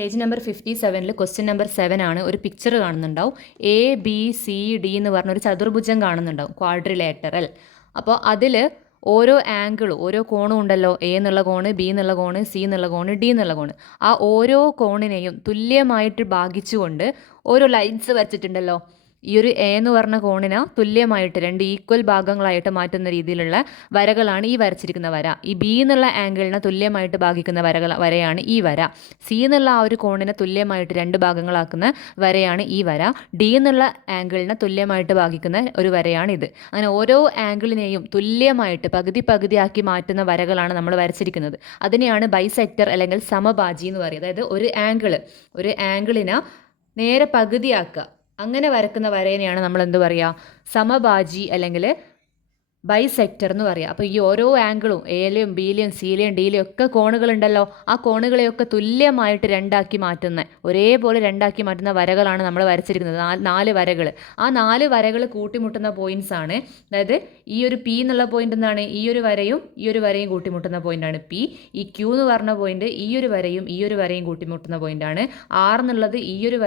Page number 57 question number 7 ആണ്. ഒരു picture കാണുന്നുണ്ടാവും. ABCD എന്ന് പറഞ്ഞൊരു ചതുർഭുജം കാണുന്നുണ്ടാവും, ക്വാഡ്രിലേറ്ററൽ. അപ്പോൾ അതിൽ ഓരോ ആംഗിളും ഓരോ കോണും ഉണ്ടല്ലോ, A എന്നുള്ള കോണ്, B എന്നുള്ള കോണ്, C എന്നുള്ള കോണ്, D എന്നുള്ള കോണ്. ആ ഓരോ കോണിനെയും തുല്യമായിട്ട് ഭാഗിച്ചുകൊണ്ട് ഓരോ ലൈൻസ് വരച്ചിട്ടുണ്ടല്ലോ. ഈ ഒരു A എന്ന് പറഞ്ഞ കോണിന് തുല്യമായിട്ട് 2 ഈക്വൽ ഭാഗങ്ങളായിട്ട് മാറ്റുന്ന രീതിയിലുള്ള വരകളാണ് ഈ വരച്ചിരിക്കുന്ന വര. ഈ B എന്നുള്ള ആംഗിളിനെ തുല്യമായിട്ട് ഭാഗിക്കുന്ന വരയാണ് ഈ വര. C എന്നുള്ള ആ ഒരു കോണിനെ തുല്യമായിട്ട് 2 ഭാഗങ്ങളാക്കുന്ന വരയാണ് ഈ വര. D എന്നുള്ള ആംഗിളിനെ തുല്യമായിട്ട് ഭാഗിക്കുന്ന ഒരു വരയാണ് ഇത്. അങ്ങനെ ഓരോ ആംഗിളിനെയും തുല്യമായിട്ട് പകുതിയാക്കി മാറ്റുന്ന വരകളാണ് നമ്മൾ വരച്ചിരിക്കുന്നത്. അതിനെയാണ് ബൈസെക്ടർ അല്ലെങ്കിൽ സമഭാജി എന്ന് പറയുന്നത്. അതായത് ഒരു ആംഗിളിനെ നേരെ പകുതിയാക്കുക, അങ്ങനെ വരക്കുന്ന വരേനെയാണ് നമ്മൾ എന്ത് പറയുക, സമഭാജി അല്ലെങ്കിൽ ബൈസെക്ടർ എന്ന് പറയുക. അപ്പോൾ ഈ ഓരോ ആംഗിളും എയിലെയും ബിയിലെയും സിയിലെയും ഡിയിലെയും ഒക്കെ കോണുകളുണ്ടല്ലോ, ആ കോണുകളെയൊക്കെ തുല്യമായിട്ട് ഒരേപോലെ രണ്ടാക്കി മാറ്റുന്ന വരകളാണ് നമ്മൾ വരച്ചിരിക്കുന്നത്. 4 വരകൾ. ആ 4 വരകൾ കൂട്ടിമുട്ടുന്ന പോയിന്റ്സ് ആണ്. അതായത് ഈ ഒരു പി എന്നുള്ള പോയിന്റ് എന്താണ്, ഈ ഒരു വരയും കൂട്ടിമുട്ടുന്ന പോയിന്റാണ് പി. ഈ ക്യൂ എന്ന് പറഞ്ഞ പോയിന്റ് ഈ ഒരു വരയും കൂട്ടിമുട്ടുന്ന പോയിന്റാണ്. ആർ എന്നുള്ളത് ഈ ഒരു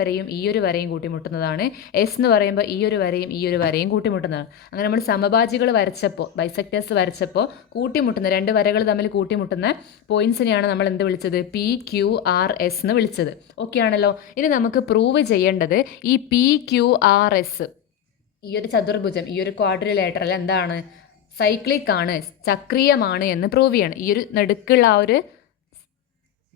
വരയും കൂട്ടിമുട്ടുന്നതാണ്. എസ് എന്ന് പറയുമ്പോൾ ഈ ഒരു വരയും കൂട്ടിമുട്ടുന്നതാണ്. അങ്ങനെ നമ്മൾ സമഭാജികൾ ബൈസെക്ടേഴ്സ് വരച്ചപ്പോൾ കൂട്ടിമുട്ടുന്ന 2 വരകൾ തമ്മിൽ കൂട്ടിമുട്ടുന്ന പോയിന്റ്സിനെയാണ് നമ്മൾ എന്ത് വിളിച്ചത്, PQRS എന്ന് വിളിച്ചത്. ഓക്കെ ആണല്ലോ. ഇനി നമുക്ക് പ്രൂവ് ചെയ്യേണ്ടത് ഈ PQRS, ഈ ഒരു ചതുർഭുജം, ഈ ഒരു ക്വാഡ്രിലേറ്ററൽ എന്താണ്, സൈക്ലിക് ആണ്, ചക്രീയമാണ് എന്ന് പ്രൂവ് ചെയ്യണം. ഈ ഒരു നടുക്കുള്ള ആ ഒരു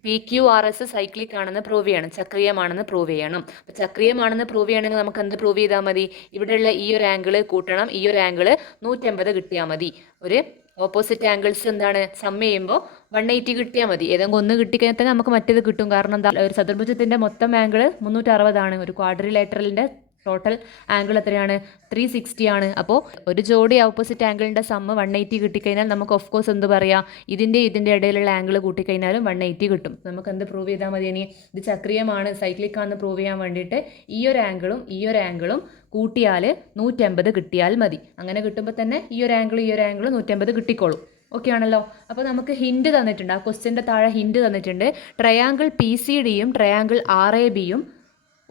PQRS സൈക്ലിക് ആണെന്ന് പ്രൂവ് ചെയ്യണം, ചക്രീയമാണെന്ന് പ്രൂവ് ചെയ്യണം. അപ്പോൾ ചക്രീയമാണെന്ന് പ്രൂവ് ചെയ്യണമെങ്കിൽ നമുക്ക് എന്ത് പ്രൂവ് ചെയ്താൽ മതി, ഇവിടെയുള്ള ഈ ഒരു ആംഗിള് കൂട്ടണം, ഈ ഒരു ആംഗിള് 180 കിട്ടിയാൽ മതി. ഒരു ഓപ്പോസിറ്റ് ആംഗിൾസ് എന്താണ് സം ചെയ്യുമ്പോൾ 180 കിട്ടിയാൽ മതി. ഏതെങ്കിലും ഒന്ന് കിട്ടിക്കഴിഞ്ഞാൽ തന്നെ നമുക്ക് മറ്റേത് കിട്ടും. കാരണം എന്താ, ഒരു ചതുർഭുജത്തിൻ്റെ മൊത്തം ആംഗിള് 360 ആണ്. ഒരു ക്വാഡ്രിലേറ്ററലിൻ്റെ ടോട്ടൽ ആംഗിൾ എത്രയാണ്, 360 ആണ്. അപ്പോൾ ഒരു ജോഡി ഓപ്പോസിറ്റ് ആംഗിളിൻ്റെ സമ്മ് 180 കിട്ടിക്കഴിഞ്ഞാൽ നമുക്ക് ഓഫ് കോഴ്സ് എന്ത് പറയാം, ഇതിൻ്റെ ഇടയിലുള്ള ആംഗിൾ കൂട്ടിക്കഴിഞ്ഞാലും 180 കിട്ടും. നമുക്ക് എന്ത് പ്രൂവ് ചെയ്താൽ മതി, ഇനി ഇത് ചക്രീയമാണ്, സൈക്ലിക് ആണെന്ന് പ്രൂവ് ചെയ്യാൻ വേണ്ടിയിട്ട് ഈ ഒരു ആംഗിളും കൂട്ടിയാൽ 180 കിട്ടിയാൽ മതി. അങ്ങനെ കിട്ടുമ്പോൾ തന്നെ ഈ ഒരു ആംഗിൾ 180 കിട്ടിക്കോളും. ഓക്കെ ആണല്ലോ. അപ്പോൾ നമുക്ക് ഹിൻഡ് തന്നിട്ടുണ്ട്, ആ ക്വസ്റ്റ്യൻ്റെ താഴെ ഹിൻഡ് തന്നിട്ടുണ്ട്. ട്രയാങ്കിൾ PCDയും ട്രയാങ്കിൾ RABയും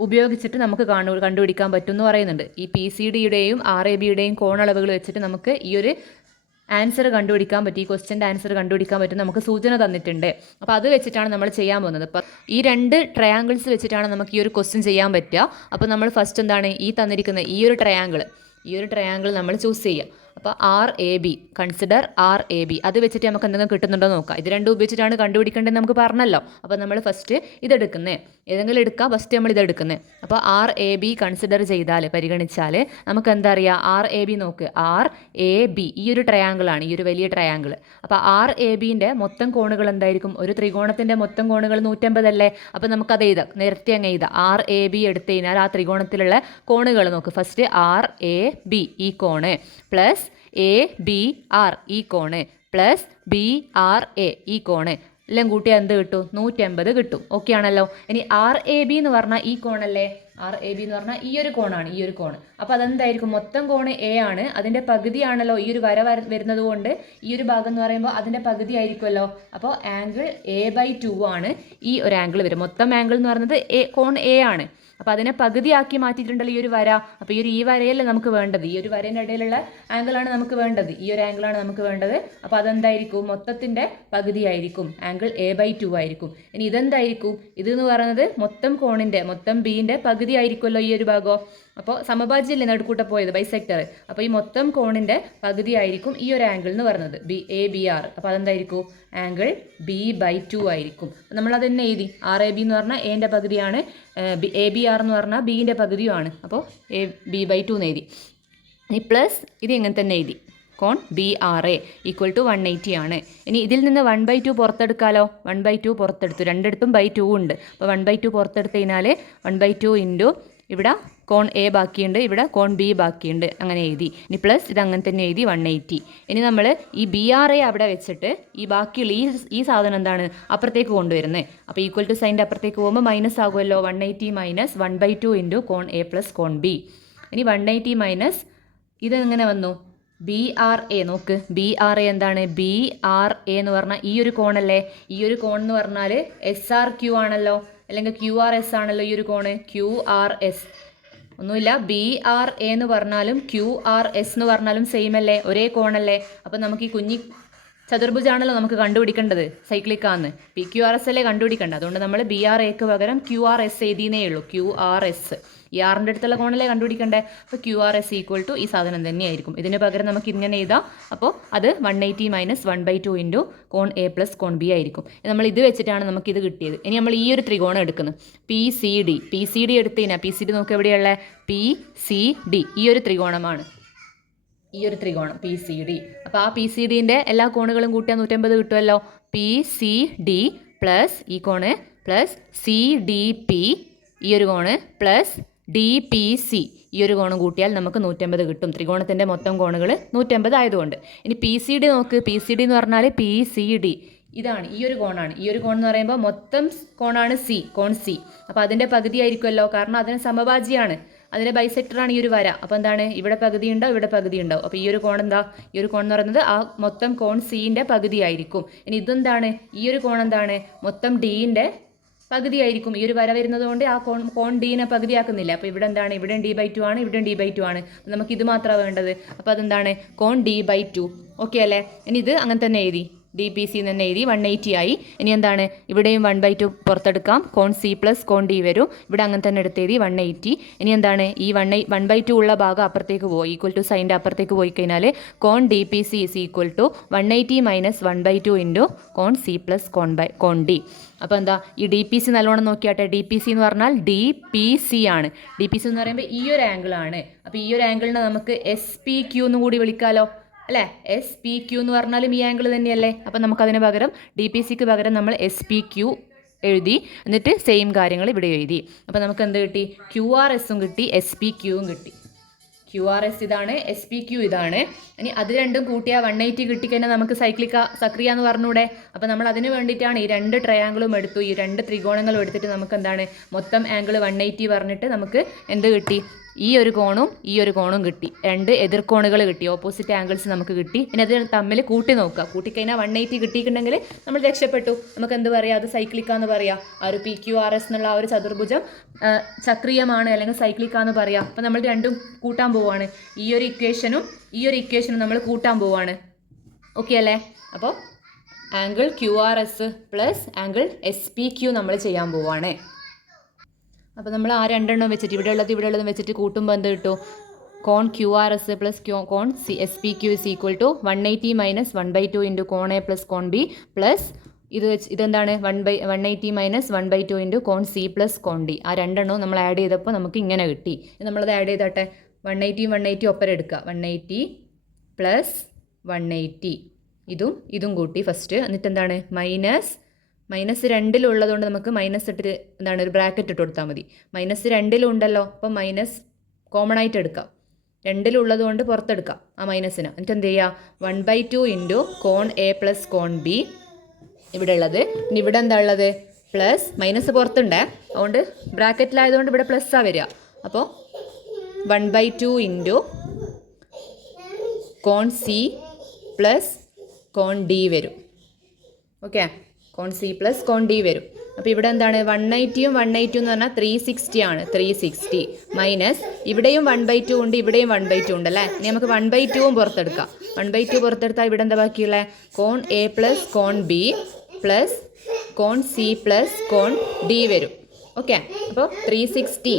ഉപയോഗിച്ചിട്ട് നമുക്ക് കണ്ടുപിടിക്കാൻ പറ്റും എന്ന് പറയുന്നുണ്ട്. ഈ PCDയുടെയും RABയുടെയും കോണളവുകൾ വെച്ചിട്ട് നമുക്ക് ഈ ഒരു ആൻസർ കണ്ടുപിടിക്കാൻ പറ്റും, ഈ ക്വസ്റ്റ്യൻ്റെ ആൻസർ കണ്ടുപിടിക്കാൻ പറ്റും, നമുക്ക് സൂചന തന്നിട്ടുണ്ട്. അപ്പോൾ അത് വെച്ചിട്ടാണ് നമ്മൾ ചെയ്യാൻ പോകുന്നത്. അപ്പോൾ ഈ 2 ട്രയാങ്കിൾസ് വെച്ചിട്ടാണ് നമുക്ക് ഈ ഒരു ക്വസ്റ്റ്യൻ ചെയ്യാൻ പറ്റുക. അപ്പോൾ നമ്മൾ ഫസ്റ്റ് എന്താണ്, ഈ തന്നിരിക്കുന്ന ഈ ഒരു ട്രയാങ്കിൾ നമ്മൾ ചൂസ് ചെയ്യുക. അപ്പോൾ RAB, കൺസിഡർ RAB, അത് വെച്ചിട്ട് നമുക്ക് എന്തെങ്കിലും കിട്ടുന്നുണ്ടോ നോക്കാം. ഇത് രണ്ടും ഉപയോഗിച്ചിട്ടാണ് കണ്ടുപിടിക്കേണ്ടത് നമുക്ക് പറഞ്ഞല്ലോ. അപ്പോൾ നമ്മൾ ഫസ്റ്റ് ഇതെടുക്കുന്നത്, ഏതെങ്കിലും എടുക്കാം, ഫസ്റ്റ് നമ്മൾ ഇതെടുക്കുന്നത്. അപ്പോൾ RAB കൺസിഡർ പരിഗണിച്ചാൽ നമുക്ക് എന്താ അറിയാം, RAB നോക്ക്, RAB ഈ ഒരു ട്രയാങ്കിളാണ്, ഈ ഒരു വലിയ ട്രയാങ്കിൾ. അപ്പോൾ RABൻ്റെ മൊത്തം കോണുകൾ എന്തായിരിക്കും, ഒരു ത്രികോണത്തിൻ്റെ മൊത്തം കോണുകൾ 180 അല്ലേ. അപ്പോൾ നമുക്കത് എഴുതാം, നേരത്തെ അങ്ങ് എഴുതാം. RAB എടുത്തു കഴിഞ്ഞാൽ ആ ത്രികോണത്തിലുള്ള കോണുകൾ നോക്ക്. ഫസ്റ്റ് RAB ഈ കോണ് പ്ലസ് ABR ഈ കോണ് പ്ലസ് BRA ഈ കോണ് എല്ലാം കൂട്ടിയാൽ എന്ത് കിട്ടും, 180 കിട്ടും. ഓക്കെ ആണല്ലോ. ഇനി RAB എന്ന് പറഞ്ഞാൽ ഈ കോണല്ലേ, RAB എന്ന് പറഞ്ഞാൽ ഈ ഒരു കോണ്. അപ്പോൾ അതെന്തായിരിക്കും, മൊത്തം കോണ് A ആണ്, അതിൻ്റെ പകുതിയാണല്ലോ ഈ ഒരു വര വരുന്നത് കൊണ്ട് ഈ ഒരു ഭാഗം എന്ന് പറയുമ്പോൾ അതിൻ്റെ പകുതി ആയിരിക്കുമല്ലോ. അപ്പോൾ ആംഗിൾ A/2 ആണ് ഈ ഒരു ആംഗിൾ വരും. മൊത്തം ആംഗിൾ എന്ന് പറയുന്നത് കോൺ A ആണ്. അപ്പോൾ അതിനെ പകുതിയാക്കി മാറ്റിയിട്ടുണ്ടല്ലോ ഈ ഒരു വര. അപ്പോൾ ഈ വരയല്ലേ നമുക്ക് വേണ്ടത്, ഈ ഒരു വരേൻ്റെ ഇടയിലുള്ള ആംഗിളാണ് നമുക്ക് വേണ്ടത്, ഈ ഒരു ആംഗിളാണ് നമുക്ക് വേണ്ടത്. അപ്പോൾ അതെന്തായിരിക്കും, മൊത്തത്തിൻ്റെ പകുതിയായിരിക്കും, ആംഗിൾ A/2 ആയിരിക്കും. ഇനി ഇതെന്തായിരിക്കും, ഇതെന്ന് പറയുന്നത് മൊത്തം ബീൻ്റെ പകുതി ആയിരിക്കുമല്ലോ ഈ ഒരു ഭാഗം. അപ്പോൾ സമഭാജ്യല്ലേ നടുക്കൂട്ട പോയത്, ബൈസെക്ടർ. അപ്പോൾ ഈ മൊത്തം കോണിൻ്റെ പകുതി ആയിരിക്കും ഈ ഒരു ആംഗിൾ എന്ന് പറയുന്നത്, ABR. അപ്പോൾ അതെന്തായിരിക്കും, ആംഗിൾ B/2 ആയിരിക്കും. നമ്മളത് തന്നെ എഴുതി, RAB എന്ന് പറഞ്ഞാൽ എൻ്റെ പകുതിയാണ്, ABR എന്ന് പറഞ്ഞാൽ ബീൻ്റെ പകുതിയുമാണ്. അപ്പോൾ B/2 എന്ന് എഴുതി. ഇനി പ്ലസ് ഇത് ഇങ്ങനെ തന്നെ എഴുതി, കോൺ BRA ഈക്വൽ ടു 180 ആണ്. ഇനി ഇതിൽ നിന്ന് 1/2 പുറത്തെടുക്കാമല്ലോ. 1/2 പുറത്തെടുത്തു, രണ്ടിടത്തും 2 ഉണ്ട്. അപ്പോൾ 1/2 പുറത്തെടുത്ത് കഴിഞ്ഞാൽ 1/2 ഇൻറ്റു ഇവിടെ കോൺ A ബാക്കിയുണ്ട്, ഇവിടെ കോൺ B ബാക്കിയുണ്ട്, അങ്ങനെ എഴുതി. ഇനി പ്ലസ് ഇത് അങ്ങനെ തന്നെ എഴുതി 180. ഇനി നമ്മൾ ഈ BRA അവിടെ വെച്ചിട്ട് ഈ ബാക്കിയുള്ള ഈ സാധനം എന്താണ് അപ്പുറത്തേക്ക് കൊണ്ടുവരുന്നത്. അപ്പോൾ ഈക്വൽ ടു സൈൻ്റെ അപ്പുറത്തേക്ക് പോകുമ്പോൾ മൈനസ് ആകുമല്ലോ. 180 മൈനസ് 1/2 ഇൻറ്റു കോൺ A പ്ലസ് കോൺ B. ഇനി 180 മൈനസ് ഇത് എങ്ങനെ വന്നു, BRA നോക്ക്, BRA എന്താണ്, BRA എന്ന് പറഞ്ഞാൽ ഈ ഒരു കോണല്ലേ. ഈ ഒരു കോൺ എന്ന് പറഞ്ഞാൽ SRQ ആണല്ലോ. അല്ലെങ്കിൽ QRS ആണല്ലോ ഈ ഒരു കോണ്, QRS. ഒന്നുമില്ല, BRA എന്ന് പറഞ്ഞാലും QRS എന്ന് പറഞ്ഞാലും സെയിം അല്ലേ, ഒരേ കോണല്ലേ. അപ്പം നമുക്ക് ഈ കുഞ്ഞി ചതുർഭുജാണല്ലോ നമുക്ക് കണ്ടുപിടിക്കേണ്ടത്, സൈക്ലിക്കാന്ന്. PQRS അല്ലേ കണ്ടുപിടിക്കേണ്ടത്. അതുകൊണ്ട് നമ്മൾ BRAക്ക് പകരം QRS എഴുതിയേ ഉള്ളൂ. QRS ഈ ആറിൻ്റെ അടുത്തുള്ള കോണല്ലേ കണ്ടുപിടിക്കണ്ടേ. അപ്പോൾ QRS ഈക്വൽ ടു ഈ സാധനം തന്നെയായിരിക്കും. ഇതിന് പകരം നമുക്ക് ഇങ്ങനെ എഴുതാം. അപ്പോൾ അത് 180 മൈനസ് 1/2 ഇൻറ്റു കോൺ A പ്ലസ് കോൺ B ആയിരിക്കും. നമ്മൾ ഇത് വെച്ചിട്ടാണ് നമുക്കിത് കിട്ടിയത്. ഇനി നമ്മൾ ഈ ഒരു ത്രികോണം എടുക്കുന്നത് PCD എടുത്ത് കഴിഞ്ഞാൽ PCD നോക്കുക എവിടെയുള്ള PCD ഈ ഒരു ത്രികോണമാണ്. ഈ ഒരു ത്രികോണം PCD. അപ്പോൾ ആ PCDൻ്റെ എല്ലാ കോണുകളും കൂട്ടിയാൽ 180 കിട്ടുമല്ലോ. PCD പ്ലസ് ഈ കോണ് പ്ലസ് CDP ഈ ഒരു കോണ് പ്ലസ് DPC ഈ ഒരു കോണം കൂട്ടിയാൽ നമുക്ക് 180 കിട്ടും. ത്രികോണത്തിൻ്റെ മൊത്തം കോണുകൾ 180 ആയതുകൊണ്ട്. ഇനി PCD നോക്ക്. PCD എന്ന് പറഞ്ഞാൽ PCD ഇതാണ്, ഈ ഒരു കോണാണ്. ഈ ഒരു കോൺ എന്ന് പറയുമ്പോൾ മൊത്തം കോണാണ് കോൺ C. അപ്പോൾ അതിൻ്റെ പകുതി ആയിരിക്കുമല്ലോ, കാരണം അതിന് സമഭാജിയാണ്, അതിൻ്റെ ബൈസെക്ടറാണ് ഈ ഒരു വര. അപ്പോൾ എന്താണ്, ഇവിടെ പകുതി ഉണ്ടാവും, ഇവിടെ പകുതി ഉണ്ടാവും. അപ്പോൾ ഈ ഒരു കോൺ എന്താ, ഈ ഒരു കോൺ എന്ന് പറയുന്നത് ആ മൊത്തം കോൺ Cൻ്റെ പകുതി ആയിരിക്കും. ഇനി ഇതെന്താണ്, ഈ ഒരു കോൺ എന്താണ്, മൊത്തം Dൻ്റെ പകുതി ആയിരിക്കും. ഈ ഒരു വര വരുന്നത് കൊണ്ട് ആ കോൺ Dനെ പകുതിയാക്കുന്നില്ല. അപ്പോൾ ഇവിടെ എന്താണ്, ഇവിടെ D/2 ആണ്, ഇവിടെ D/2 ആണ്. നമുക്ക് ഇത് മാത്രമാണ് വേണ്ടത്. അപ്പോൾ അതെന്താണ്, കോൺ D/2. ഓക്കെ അല്ലേ. ഇനി ഇത് അങ്ങനെ തന്നെ എഴുതി, DPC തന്നെ എഴുതി, 180 ആയി. ഇനി എന്താണ്, ഇവിടെയും 1/2 പുറത്തെടുക്കാം, കോൺ C പ്ലസ് കോൺ D വരും. ഇവിടെ അങ്ങനെ തന്നെ എടുത്ത് എഴുതി 180. ഇനി എന്താണ്, ഈ 1/2 ഉള്ള ഭാഗം അപ്പുറത്തേക്ക് പോയി, ഈക്വൽ ടു സൈൻ്റെ അപ്പുറത്തേക്ക് പോയി കഴിഞ്ഞാൽ കോൺ DPC is equal to 180 minus 1/2 into കോൺ C പ്ലസ് കോൺ D. അപ്പോൾ എന്താ, ഈ DPC നല്ലോണം നോക്കിയാട്ടെ. DPC എന്ന് പറഞ്ഞാൽ DPC ആണ്. DPC എന്ന് പറയുമ്പോൾ ഈ ഒരു ആംഗിളാണ്. അപ്പോൾ ഈ ഒരു ആംഗിളിനെ നമുക്ക് SPQ എന്നും കൂടി വിളിക്കാമല്ലോ അല്ലേ. SPQ എന്ന് പറഞ്ഞാലും ഈ ആംഗിൾ തന്നെയല്ലേ. അപ്പോൾ നമുക്കതിന് പകരം DPCക്ക് പകരം നമ്മൾ SPQ എഴുതി, എന്നിട്ട് സെയിം കാര്യങ്ങൾ ഇവിടെ എഴുതി. അപ്പോൾ നമുക്ക് എന്ത് കിട്ടി, QRSഉം കിട്ടി, SPQവും കിട്ടി. QRS ഇതാണ്, SPQ ഇതാണ്. ഇനി അത് രണ്ടും കൂട്ടിയാൽ 180 കിട്ടിക്കഴിഞ്ഞാൽ നമുക്ക് സക്രിയ എന്ന് പറഞ്ഞൂടെ. അപ്പോൾ നമ്മൾ അതിന് വേണ്ടിയിട്ടാണ് ഈ രണ്ട് ട്രയാങ്കിളും എടുത്തു, ഈ രണ്ട് ത്രികോണങ്ങളും എടുത്തിട്ട് നമുക്ക് എന്താണ് മൊത്തം ആംഗിൾ 180 പറഞ്ഞിട്ട് നമുക്ക് എന്ത് കിട്ടി, ഈ ഒരു കോണും ഈ ഒരു കോണും കിട്ടി. രണ്ട് എതിർക്കോണുകൾ കിട്ടി, ഓപ്പോസിറ്റ് ആംഗിൾസ് നമുക്ക് കിട്ടി. ഇനി അത് തമ്മിൽ കൂട്ടി നോക്കുക. കൂട്ടിക്കഴിഞ്ഞാൽ 180 കിട്ടിയിട്ടുണ്ടെങ്കിൽ നമ്മൾ രക്ഷപ്പെട്ടു. നമുക്ക് എന്ത് പറയാം, അത് സൈക്ലിക്കാന്ന് പറയാം. ആ ഒരു PQRS എന്നുള്ള ആ ഒരു ചതുർഭുജം ചക്രീയമാണ് അല്ലെങ്കിൽ സൈക്ലിക്കാന്ന് പറയാം. അപ്പോൾ നമ്മൾ രണ്ടും കൂട്ടാൻ പോവുകയാണ്. ഈ ഒരു ഇക്വേഷനും ഈ ഒരു ഇക്വേഷനും നമ്മൾ കൂട്ടാൻ പോവുകയാണ്. ഓക്കെ അല്ലേ. അപ്പോൾ angle QRS plus angle SPQ നമ്മൾ ചെയ്യാൻ പോവുകയാണ്. അപ്പോൾ നമ്മൾ ആ രണ്ടെണ്ണം വെച്ചിട്ട് ഇവിടെ ഉള്ളതും വെച്ചിട്ട് കൂട്ടുമ്പോൾ എന്ത് കിട്ടും, കോൺ QRS പ്ലസ് കോൺ SPQ is equal to 180 minus 1/2 into കോൺ A പ്ലസ് കോൺ B പ്ലസ് ഇതെന്താണ് 180 മൈനസ് 1/2 ഇൻറ്റു കോൺ C പ്ലസ് കോൺ D. ആ രണ്ടെണ്ണവും നമ്മൾ ആഡ് ചെയ്തപ്പോൾ നമുക്ക് ഇങ്ങനെ കിട്ടി. നമ്മളത് ആഡ് ചെയ്തോട്ടെ. 180 ഒപ്പരം എടുക്കുക. 180 പ്ലസ് 180 ഇതും കൂട്ടി ഫസ്റ്റ്. എന്നിട്ട് എന്താണ്, മൈനസ് 2 നമുക്ക് മൈനസ് ഇട്ടിട്ട് എന്താണ് ഒരു ബ്രാക്കറ്റ് ഇട്ട് കൊടുത്താൽ മതി. -2 ഉണ്ടല്ലോ, അപ്പം മൈനസ് കോമൺ ആയിട്ട് എടുക്കാം. 2 കൊണ്ട് പുറത്തെടുക്കാം ആ മൈനസിന്. എന്നിട്ട് എന്ത് ചെയ്യുക, 1/2 ഇൻറ്റു കോൺ A പ്ലസ് കോൺ B ഇവിടെ ഉള്ളത്. ഇനി ഇവിടെ എന്താ ഉള്ളത്, പ്ലസ് മൈനസ് പുറത്തുണ്ടേ, അതുകൊണ്ട് ബ്രാക്കറ്റിലായതുകൊണ്ട് ഇവിടെ പ്ലസ്സാണ് വരിക. അപ്പോൾ 1/2 ഇൻറ്റു കോൺ C പ്ലസ് കോൺ D വരും. ഓക്കെ, കോൺ C പ്ലസ് കോൺ D വരും. അപ്പോൾ ഇവിടെ എന്താണ്, 180 എന്ന് പറഞ്ഞാൽ 360 ആണ്. 360 മൈനസ് ഇവിടെയും 1/2 ഉണ്ട്, ഇവിടെയും 1/2 ഉണ്ട് അല്ലേ. ഇനി നമുക്ക് 1/2 പുറത്തെടുക്കാം. 1/2 പുറത്തെടുത്താൽ ഇവിടെ എന്താ ബാക്കിയുള്ള, കോൺ A പ്ലസ് കോൺ B പ്ലസ് കോൺ C പ്ലസ് കോൺ D വരും. ഓക്കെ, അപ്പോൾ 360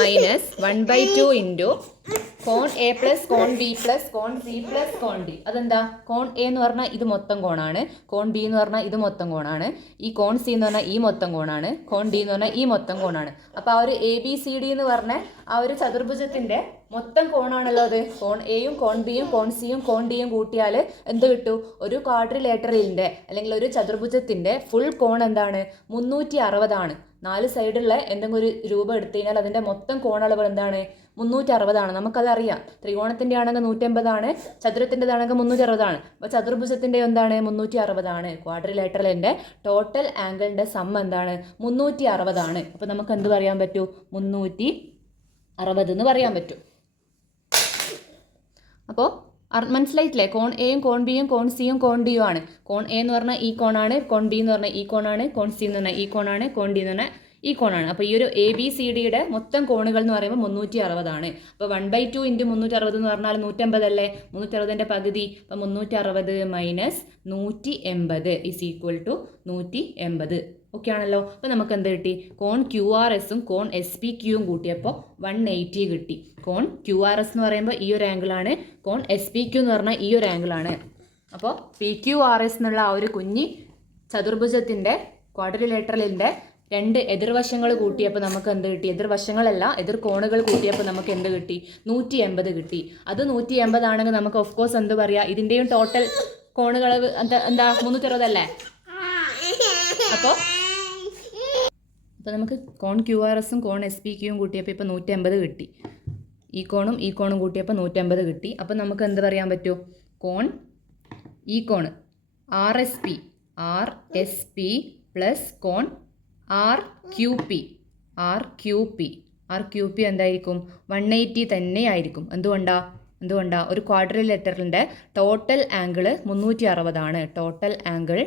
മൈനസ് 1/2 ഇൻറ്റു കോൺ A പ്ലസ് കോൺ B പ്ലസ് കോൺ C പ്ലസ് കോൺ D. അതെന്താ, കോൺ A എന്ന് പറഞ്ഞാൽ ഇത് മൊത്തം കോണാണ്, കോൺ B എന്ന് പറഞ്ഞാൽ ഇത് മൊത്തം കോണാണ്, ഈ കോൺ C എന്ന് പറഞ്ഞാൽ ഈ മൊത്തം കോണാണ്, കോൺ D എന്ന് പറഞ്ഞാൽ ഈ മൊത്തം കോണാണ്. അപ്പോൾ ആ ഒരു ABCD എന്ന് പറഞ്ഞ ആ ഒരു ചതുർഭുജത്തിൻ്റെ മൊത്തം കോണാണല്ലോ അത്. കോൺ Aയും കോൺ Bയും കോൺ Cയും കോൺ Dയും കൂട്ടിയാൽ എന്ത് കിട്ടും, ഒരു ക്വാഡ്രിലേറ്ററലിൻ്റെ അല്ലെങ്കിൽ ഒരു ചതുർഭുജത്തിൻ്റെ ഫുൾ കോൺ എന്താണ്, 360 ആണ്. 4 സൈഡുള്ള എന്തെങ്കിലും ഒരു രൂപം എടുത്തു കഴിഞ്ഞാൽ അതിൻ്റെ മൊത്തം കോണളവ് എന്താണ്, 360 ആണ്. നമുക്കതറിയാം. ത്രികോണത്തിൻ്റെ ആണെങ്കിൽ 180 ആണ്, ചതുരത്തിൻ്റെതാണെങ്കിൽ 360 ആണ്. അപ്പോൾ ചതുർഭുജത്തിൻ്റെ എന്താണ്, 360 ആണ്. ക്വാഡ്രിലേറ്ററലിൻ്റെ ടോട്ടൽ ആംഗിളിൻ്റെ സം എന്താണ്, 360 ആണ്. അപ്പോൾ നമുക്ക് എന്ത് പറയാൻ പറ്റൂ, 360 എന്ന് പറയാൻ പറ്റും. അപ്പോൾ മനസ്സിലായിട്ടില്ലേ? കോൺ എയും കോൺ ബിയും കോൺ സിയും കോൺ ഡിയും ആണ്. കോൺ എ എന്ന് പറഞ്ഞാൽ ഈ കോണാണ്, കോൺ ബി എന്ന് പറഞ്ഞാൽ ഈ കോണാണ്, കോൺ സി എന്ന് പറഞ്ഞാൽ ഈ കോണാണ്, കോൺ ഡി എന്ന് പറഞ്ഞാൽ ഈ കോണാണ്. അപ്പോൾ ഈ ഒരു എ ബി സി ഡിയുടെ മൊത്തം കോണുകൾ എന്ന് പറയുമ്പോൾ 360 ആണ്. അപ്പോൾ 1/2 × 360 എന്ന് പറഞ്ഞാൽ 150 അല്ലേ? 360ൻ്റെ പകുതി. അപ്പോൾ 360 minus 180 is equal to 180. Okay ആണല്ലോ. അപ്പോൾ നമുക്ക് എന്ത് കിട്ടി? കോൺ ക്യു ആർ എസും കോൺ എസ് പി ക്യൂവും കൂട്ടിയപ്പോൾ 180 കിട്ടി. കോൺ ക്യു ആർ എസ് എന്ന് പറയുമ്പോൾ ഈ ഒരു ആംഗിളാണ്, കോൺ എസ് പി ക്യൂ എന്ന് പറഞ്ഞാൽ ഈ ഒരു ആംഗിളാണ്. അപ്പോൾ പി ക്യു ആർ എസ് എന്നുള്ള ആ ഒരു കുഞ്ഞി ചതുർഭുജത്തിൻ്റെ ക്വാഡ്രിലേറ്ററലിൻ്റെ 2 എതിർവശങ്ങൾ കൂട്ടിയപ്പോൾ നമുക്ക് എന്ത് കിട്ടി? എതിർവശങ്ങളല്ല, എതിർ കോണുകൾ കൂട്ടിയപ്പോൾ നമുക്ക് എന്ത് കിട്ടി? 180 കിട്ടി. അത് 180 ആണെങ്കിൽ നമുക്ക് ഓഫ് കോഴ്സ് എന്ത് പറയാം? ഇതിൻ്റെയും ടോട്ടൽ കോണുകൾ എന്താ 360 അല്ലേ? അപ്പോൾ നമുക്ക് കോൺ ക്യു ആർ എസും കോൺ എസ് പി ക്യൂവും കൂട്ടിയപ്പോൾ ഇപ്പോൾ 180 കിട്ടി. ഈ കോണും കൂട്ടിയപ്പോൾ 180 കിട്ടി. അപ്പോൾ നമുക്ക് എന്ത് പറയാൻ പറ്റും? ഈ കോണ് ആർ എസ് പി പ്ലസ് കോൺ ആർ ക്യു പി എന്തായിരിക്കും? 180 തന്നെ ആയിരിക്കും. എന്തുകൊണ്ടാ? ഒരു ക്വാഡ്രിലേറ്ററലിൻ്റെ ടോട്ടൽ ആംഗിൾ 360 ആണ്. Total angle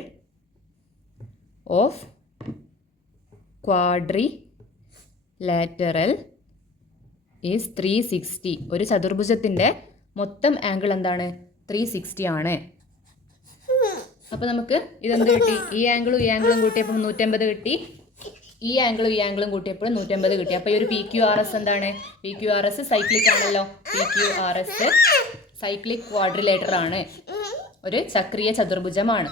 of quadrilateral is 360. ഒരു ചതുർഭുജത്തിൻ്റെ മൊത്തം ആംഗിൾ എന്താണ്? 360 ആണ്. അപ്പോൾ നമുക്ക് ഇതെന്ത് കിട്ടി? ഈ ആംഗിളും കൂട്ടിയപ്പോൾ 180 കിട്ടി. ഈ ആംഗിളും കൂട്ടിയപ്പോൾ 180 കിട്ടി. അപ്പോൾ ഈ ഒരു പി ക്യു ആർ എസ് എന്താണ്? P Q R S cyclic ആണല്ലോ. P Q R S cyclic quadrilateral ആണ്, ഒരു ചക്രീയ ചതുർഭുജമാണ്.